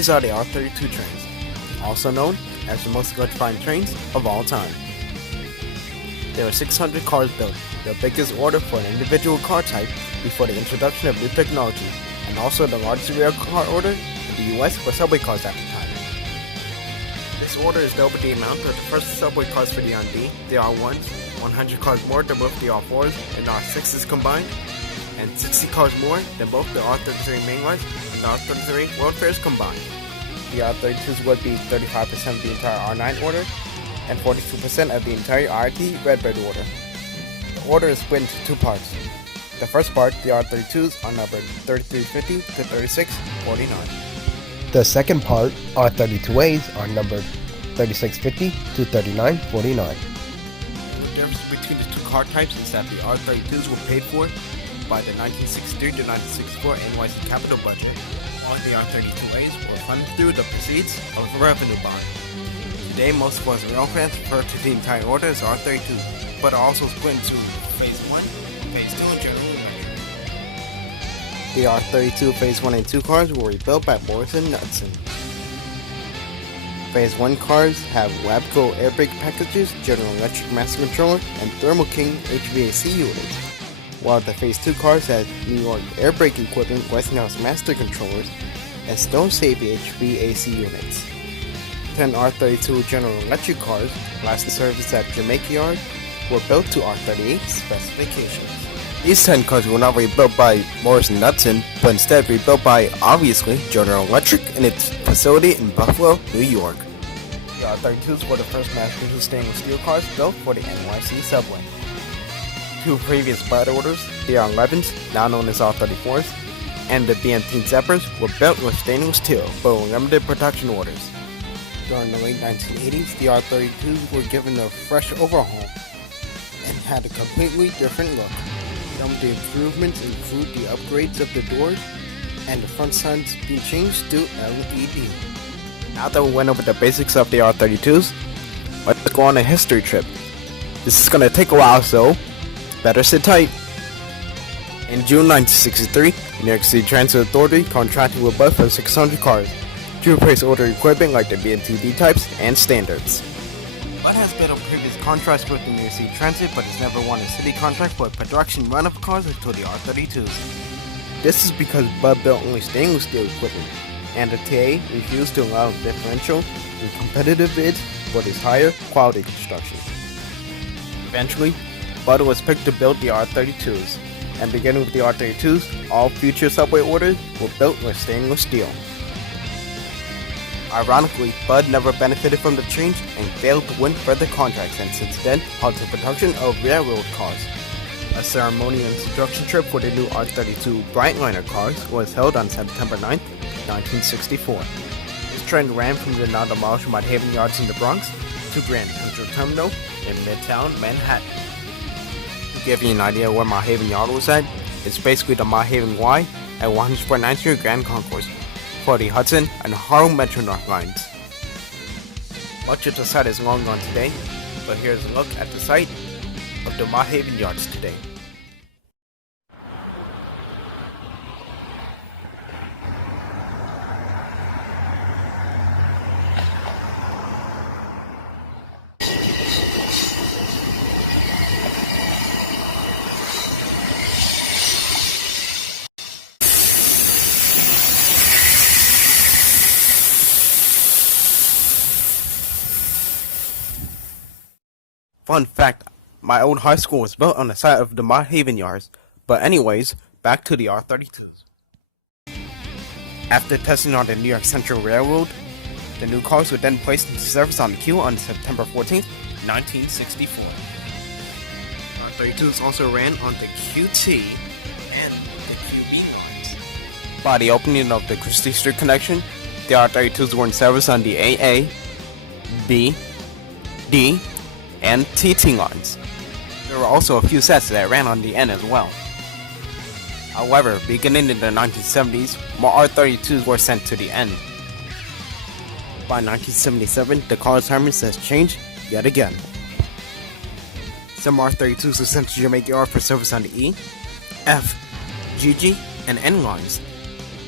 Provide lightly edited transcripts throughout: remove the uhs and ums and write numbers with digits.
These are the R32 trains, also known as the most electrifying trains of all time. There were 600 cars built, the biggest order for an individual car type before the introduction of new technology, and also the largest rail car order in the US for subway cars at the time. This order is double the amount of the first subway cars for the R&D, the R1s, 100 cars more than both the R4s and the R6s combined, and 60 cars more than both the R33 mainlines and the R33 World Fairs combined. The R32s would be 35% of the entire R9 order and 42% of the entire RT Redbird order. The order is split into two parts. The first part, the R32s, are numbered 3350 to 3649. The second part, R32As, are numbered 3650 to 3949. The difference between the two car types is that the R32s were paid for by the 1963 to 1964 NYC capital budget, while the R32As were funded through the proceeds of a revenue bond. Today, most of us rail fans refer to the entire order as R32, but are also split into Phase 1, Phase 2, and General Electric. The R32 Phase 1 and 2 cars were rebuilt by Morrison Knudsen. Phase 1 cars have Wabco air brake packages, General Electric master controller, and Thermo King HVAC units, while the Phase 2 cars have New York air brake equipment Westinghouse master controllers and Stone Safety HVAC units. 10 R32 General Electric cars, last in service at Jamaica Yard, were built to R38 specifications. These 10 cars were not rebuilt by Morrison Knudsen, but instead rebuilt by, obviously, General Electric in its facility in Buffalo, New York. The R32s were the first mass-produced stainless steel cars built for the NYC subway. Two previous Bud orders, the R11s, now known as R34s, and the BMT Zephyrs were built with stainless steel, but were limited production orders. During the late 1980s, the R32s were given a fresh overhaul and had a completely different look. Some of the improvements include the upgrades of the doors and the front signs being changed to LED. Now that we went over the basics of the R32s, let's go on a history trip. This is going to take a while, so better sit tight. In June 1963, the New York City Transit Authority contracted with Bud for 600 cars to replace older equipment like the BMTD types and standards. Bud has been on previous contracts with the New York City Transit, but has never won a city contract for a production run of cars until the R32s. This is because Bud built only stainless steel equipment, and the TA refused to allow differential in competitive bids for this higher quality construction. Eventually, Bud was picked to build the R32s, and beginning with the R32s, all future subway orders were built with stainless steel. Ironically, Bud never benefited from the change and failed to win further contracts, and since then halted production of railroad cars. A ceremonial introduction trip for the new R32 Brightliner cars was held on September 9, 1964. This train ran from the now-demolished Mott Haven Yards in the Bronx to Grand Central Terminal in Midtown Manhattan. To give you an idea where Mott Haven Yard was at, it's basically the Mott Haven Y at 149th Street Grand Concourse for the Hudson and Harlem Metro North lines. Much of the site is long gone today, but here's a look at the site of the Mott Haven Yards today. Fun fact, my old high school was built on the site of the Mott Haven Yards, but anyways, back to the R32s. After testing on the New York Central Railroad, the new cars were then placed into service on the queue on September 14, 1964. R32s also ran on the QT and the QB lines. By the opening of the Christie Street connection, the R32s were in service on the AA, B, D, and TT lines. There were also a few sets that ran on the N as well. However, beginning in the 1970s, more R32s were sent to the N. By 1977, the car terminus has changed yet again. Some R32s were sent to Jamaica Yard for service on the E, F, GG, and N lines.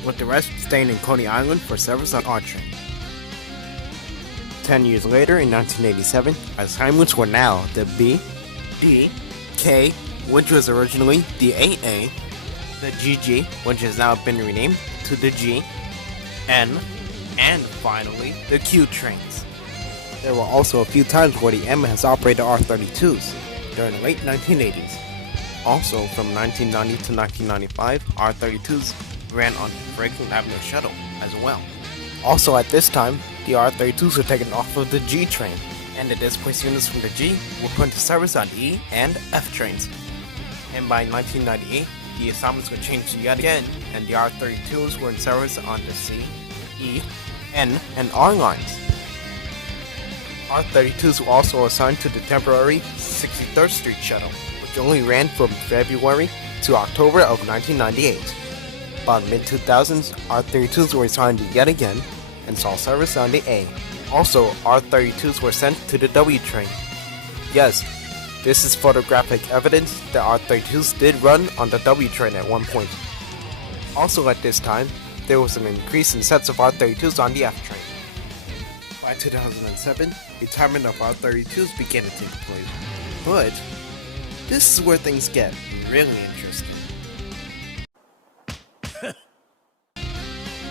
with the rest staying in Coney Island for service on R train. 10 years later, in 1987, assignments were now the B, D, K, which was originally the AA, the GG, which has now been renamed to the G, N, and finally, the Q trains. There were also a few times where the M has operated R32s during the late 1980s. Also, from 1990 to 1995, R32s ran on Franklin Avenue Shuttle as well. Also at this time, the R32s were taken off of the G train, and the displaced units from the G were put into service on E and F trains. And by 1998, the assignments were changed yet again, and the R32s were in service on the C, E, N, and R lines. R32s were also assigned to the temporary 63rd Street shuttle, which only ran from February to October of 1998. By mid-2000s, R32s were assigned yet again and saw service on the A. Also, R32s were sent to the W train. Yes, this is photographic evidence that R32s did run on the W train at one point. Also at this time, there was an increase in sets of R32s on the F train. By 2007, retirement of R32s began to take place. But this is where things get really interesting.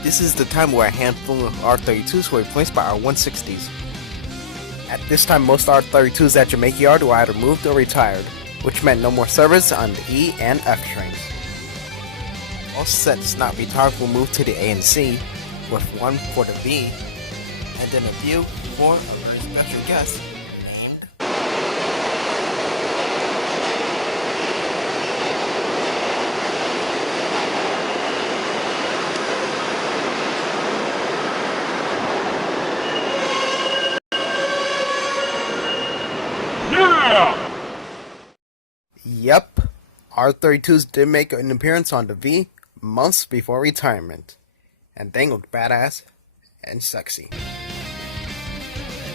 This is the time where a handful of R32s were replaced by R160s. At this time, most R32s at Jamaica Yard were either moved or retired, which meant no more service on the E and F trains. All sets not retired were moved to the A and C, with one for the B, and then a few for a very special guest named Yep, R32s did make an appearance on the V months before retirement, and they looked badass and sexy.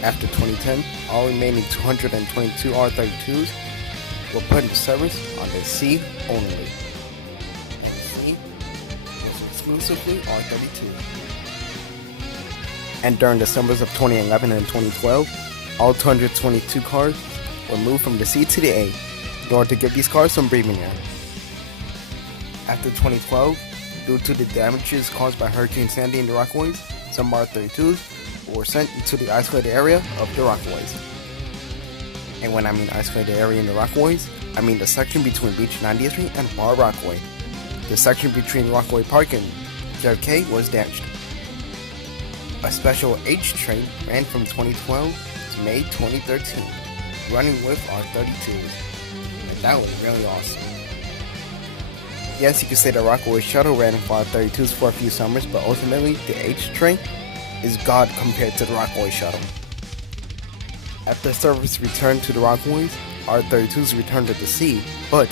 After 2010, all remaining 222 R32s were put into service on the C only, and the C was exclusively R32. And during the summers of 2011 and 2012, all 222 cars were moved from the C to the A in order to give these cars some breathing air. After 2012, due to the damages caused by Hurricane Sandy in the Rockaways, some R32s were sent into the isolated area of the Rockaways. And when I mean isolated area in the Rockaways, I mean the section between Beach 90th Street and Bar Rockaway. The section between Rockaway Park and JFK was damaged. A special H train ran from 2012 to May 2013, running with R32s. And that was really awesome. Yes, you could say the Rockaway Shuttle ran with R32s for a few summers, but ultimately the H train is God compared to the Rockaway Shuttle. After service returned to the Rockaways, R32s returned to the C, but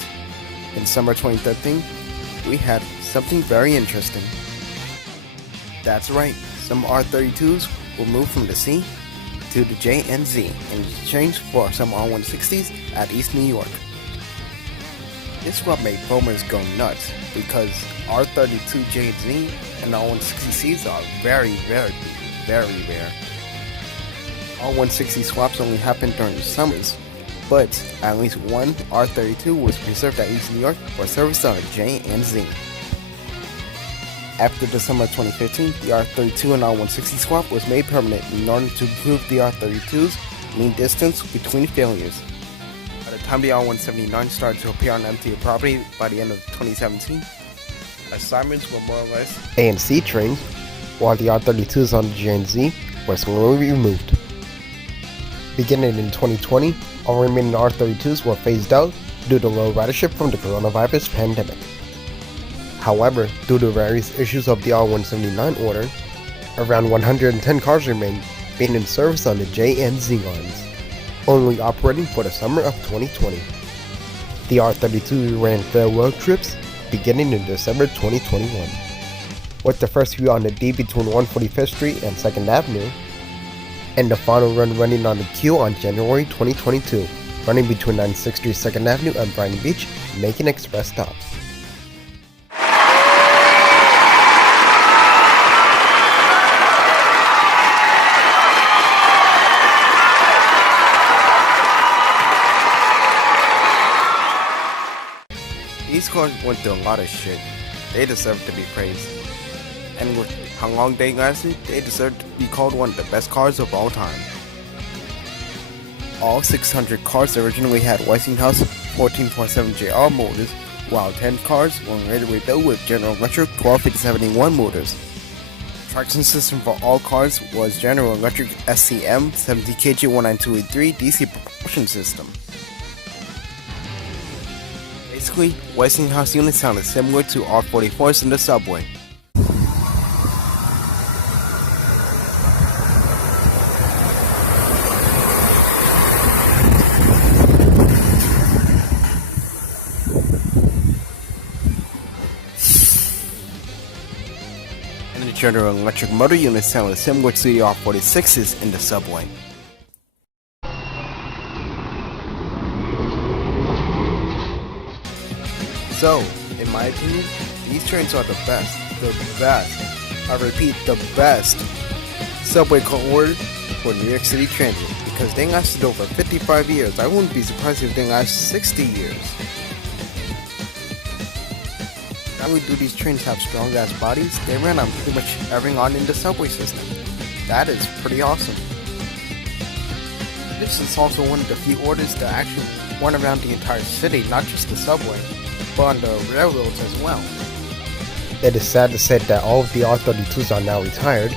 in summer 2013, we had something very interesting. That's right, some R32s were moved from the C to the J and Z in exchange for some R160s at East New York. This is what made Bomers go nuts, because R32J and Z and R160Cs are very rare. R160 swaps only happen during the summers, but at least one R32 was preserved at East New York for service on a J and Z. After the summer of 2015, the R32 and R160 swap was made permanent in order to improve the R32's mean distance between failures. By the time the R179 started to appear on MTA property by the end of 2017, assignments were more or less A and C trains, while the R32s on the J and Z were slowly removed. Beginning in 2020, all remaining R32s were phased out due to low ridership from the coronavirus pandemic. However, due to various issues of the R179 order, around 110 cars remain being in service on the J and Z lines, only operating for the summer of 2020. The R32 ran farewell trips beginning in December 2021, with the first few on the D between 145th Street and 2nd Avenue, and the final run running on the Q on January 2022, running between 96th Street, 2nd Avenue and Brighton Beach, making express stops. These cars went through a lot of shit. They deserve to be praised. And with how long they lasted, they deserve to be called one of the best cars of all time. All 600 cars originally had Westinghouse 14.7JR motors, while 10 cars were later rebuilt with General Electric 125071 motors. Traction system for all cars was General Electric SCM 70KG19283 DC propulsion system. Basically, Westinghouse units sounded similar to R34s in the subway. And the General Electric motor units sounded similar to the R46s in the subway. So, in my opinion, these trains are the best. The best. I repeat, the best subway cohort for New York City Transit, because they lasted over 55 years. I wouldn't be surprised if they last 60 years. Not only do these trains have strong ass bodies, they ran on pretty much every line in the subway system. That is pretty awesome. This is also one of the few orders that actually run around the entire city, not just the subway, but on the railroads as well. It is sad to say that all of the R32s are now retired,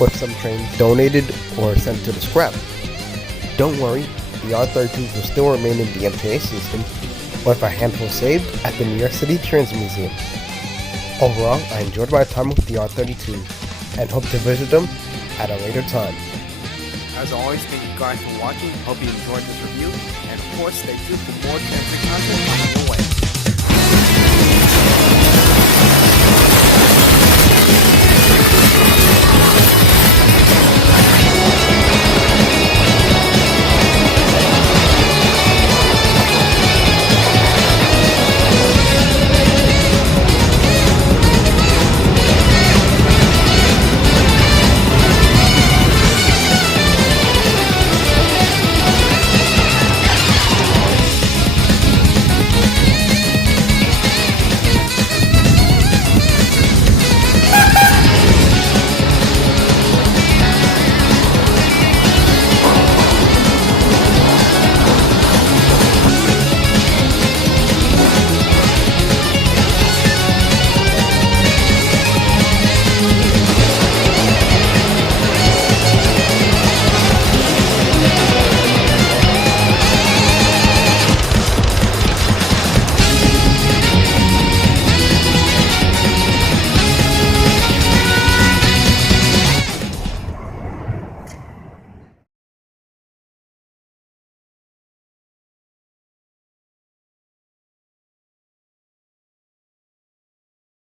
with some trains donated or sent to the scrap. Don't worry, the R32s will still remain in the MTA system, with a handful saved at the New York City Transit Museum. Overall, I enjoyed my time with the R32 and hope to visit them at a later time. As always, thank you guys for watching. Hope you enjoyed this review, and of course, stay tuned for more transit content